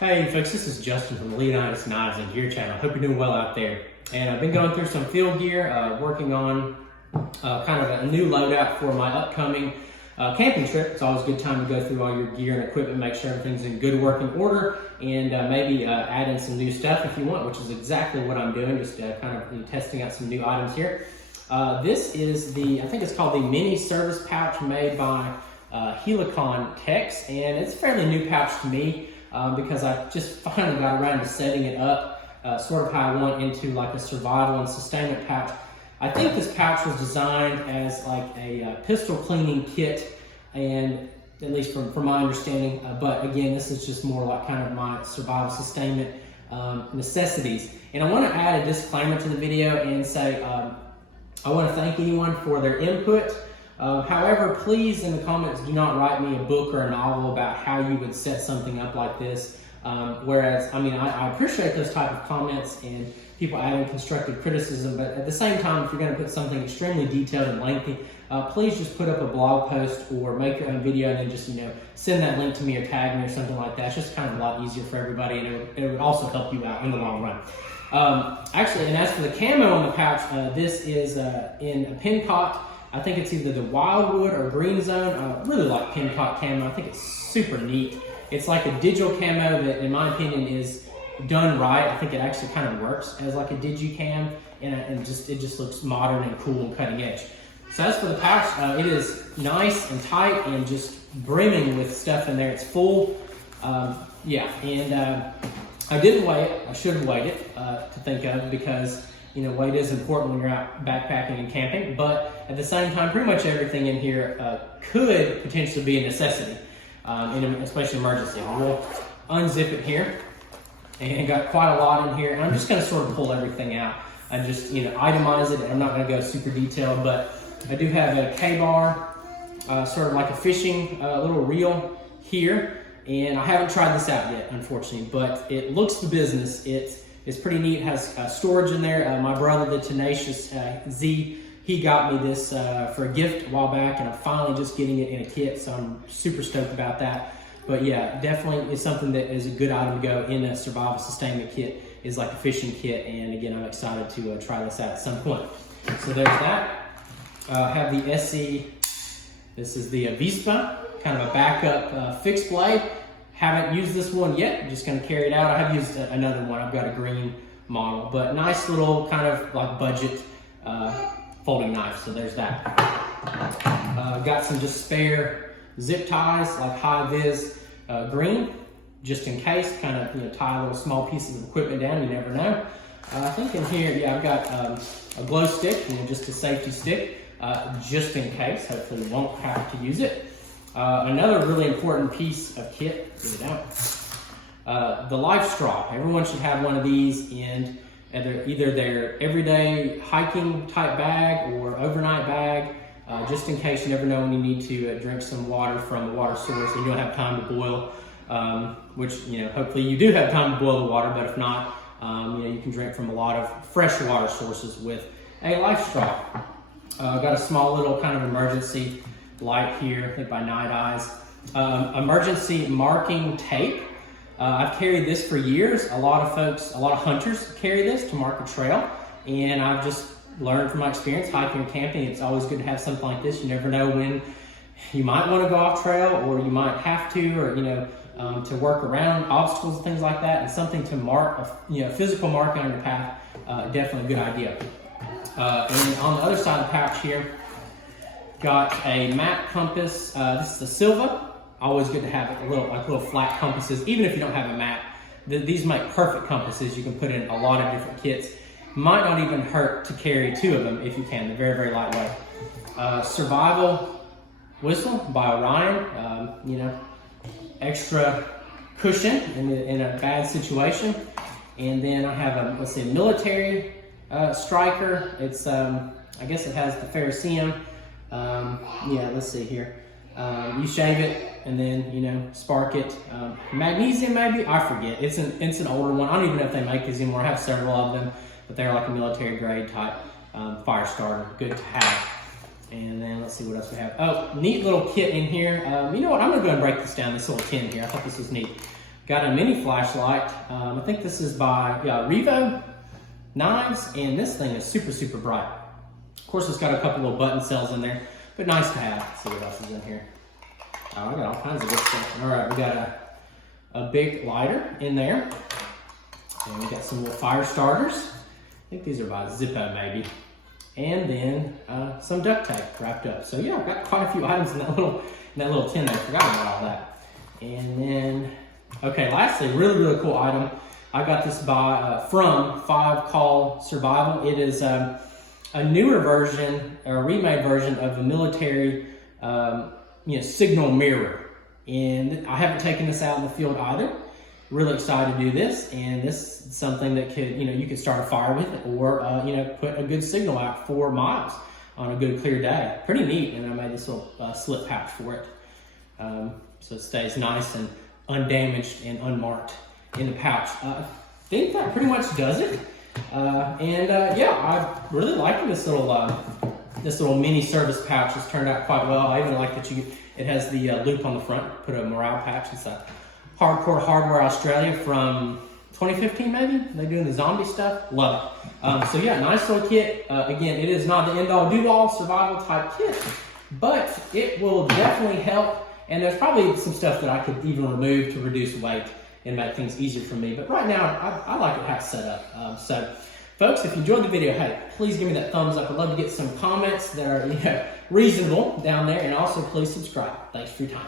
Hey folks, this is Justin from the Leonidas Knives and Gear channel. Hope you're doing well out there. And I've been going through some field gear, working on kind of a new loadout for my upcoming camping trip. It's always a good time to go through all your gear and equipment, make sure everything's in good working order, and maybe add in some new stuff if you want, which is exactly what I'm doing, just kind of testing out some new items here. This is I think it's called the mini service pouch made by Helikon Tex, and it's a fairly new pouch to me. Because I just finally got around to setting it up sort of how I want into like a survival and sustainment pouch. I think this pouch was designed as like a pistol cleaning kit, and at least from my understanding, but again, this is just more like kind of my survival sustainment necessities. And I want to add a disclaimer to the video and say I want to thank anyone for their input. However, please in the comments do not write me a book or a novel about how you would set something up like this. Whereas, I mean, I appreciate those type of comments and people adding constructive criticism, but at the same time, if you're going to put something extremely detailed and lengthy, please just put up a blog post or make your own video and then just, send that link to me or tag me or something like that. It's just kind of a lot easier for everybody, and it would also help you out in the long run. Actually, and as for the camo on the pouch, this is in a pin pot. I think it's either the Wildwood or Green Zone. I really like pin pot camo. I think it's super neat. It's like a digital camo that, in my opinion, is done right. I think it actually kind of works as like a digi-cam, and it just looks modern and cool and cutting edge. So as for the pouch, it is nice and tight and just brimming with stuff in there. It's full. I didn't weigh it. I should have weighed it to think of, because weight is important when you're out backpacking and camping, but at the same time, pretty much everything in here could potentially be a necessity, especially emergency. We'll unzip it here, and got quite a lot in here, and I'm just gonna sort of pull everything out and just, itemize it. I'm not gonna go super detailed, but I do have a K-bar, sort of like a fishing little reel here, and I haven't tried this out yet, unfortunately, but it looks the business. It's pretty neat. It has storage in there. My brother, the Tenacious Z, he got me this for a gift a while back, and I'm finally just getting it in a kit, so I'm super stoked about that. But yeah, definitely is something that is a good item to go in a survival sustainment kit, is like a fishing kit, and again, I'm excited to try this out at some point. So there's that. I have the SE, this is the Vespa, kind of a backup fixed blade. Haven't used this one yet, I'm just gonna carry it out. I have used another one, I've got a green model, but nice little kind of like budget folding knife, so there's that. Got some just spare zip ties, like high vis green, just in case, kind of tie little small pieces of equipment down, you never know. I think in here, yeah, I've got a glow stick, just a safety stick, just in case, hopefully you won't have to use it. Another really important piece of kit, get it out, the life straw. Everyone should have one of these in either their everyday hiking type bag or overnight bag, just in case. You never know when you need to drink some water from a water source and you don't have time to boil, which, hopefully you do have time to boil the water, but if not, you can drink from a lot of fresh water sources with a life straw. Got a small little kind of emergency light here, I think by Night Eyes. Emergency marking tape. I've carried this for years. A lot of hunters carry this to mark a trail, and I've just learned from my experience hiking and camping, it's always good to have something like this. You never know when you might want to go off trail, or you might have to, or to work around obstacles and things like that, and something to mark, physical marking on your path, definitely a good idea. And on the other side of the pouch here, got a map compass. This is the Silva. Always good to have little flat compasses, even if you don't have a map. These make perfect compasses. You can put in a lot of different kits. Might not even hurt to carry two of them if you can. They're very, very lightweight. Survival whistle by Orion. Extra cushion in a bad situation. And then I have a military striker. It's I guess it has the ferrocerium. Let's see here. You shave it and then, spark it. Magnesium maybe? I forget. It's an older one. I don't even know if they make these anymore. I have several of them, but they're like a military grade type fire starter. Good to have. And then let's see what else we have. Oh, neat little kit in here. You know what? I'm gonna go and break this down, this little tin here. I thought this was neat. Got a mini flashlight. I think this is by Revo Knives, and this thing is super, super bright. Of course, it's got a couple little button cells in there, but nice to have. Let's see what else is in here. Oh, I got all kinds of good stuff. All right, we got a big lighter in there, and we got some little fire starters. I think these are by Zippo maybe. And then some duct tape wrapped up. So yeah, I've got quite a few items in that little tin. I forgot about all that. And then, okay, lastly, really cool item. I got this from 5 Call Survival. It is a newer version, or a remade version of the military signal mirror. And I haven't taken this out in the field either. Really excited to do this, and this is something that could, you could start a fire with it, or put a good signal out 4 miles on a good clear day. Pretty neat, and I made this little slip pouch for it, so it stays nice and undamaged and unmarked in the pouch. I think that pretty much does it, yeah, I really like this little mini service pouch. It's turned out quite well. I even like that it has the loop on the front. Put a morale patch. It's a Hardcore Hardware Australia from 2015 maybe. They're doing the zombie stuff. Love it. So yeah, nice little kit. Again, it is not the end-all do-all survival type kit, but it will definitely help. And there's probably some stuff that I could even remove to reduce weight and make things easier for me. But right now, I like it how it's set up. So folks, if you enjoyed the video, hey, please give me that thumbs up. I'd love to get some comments that are reasonable down there. And also please subscribe. Thanks for your time.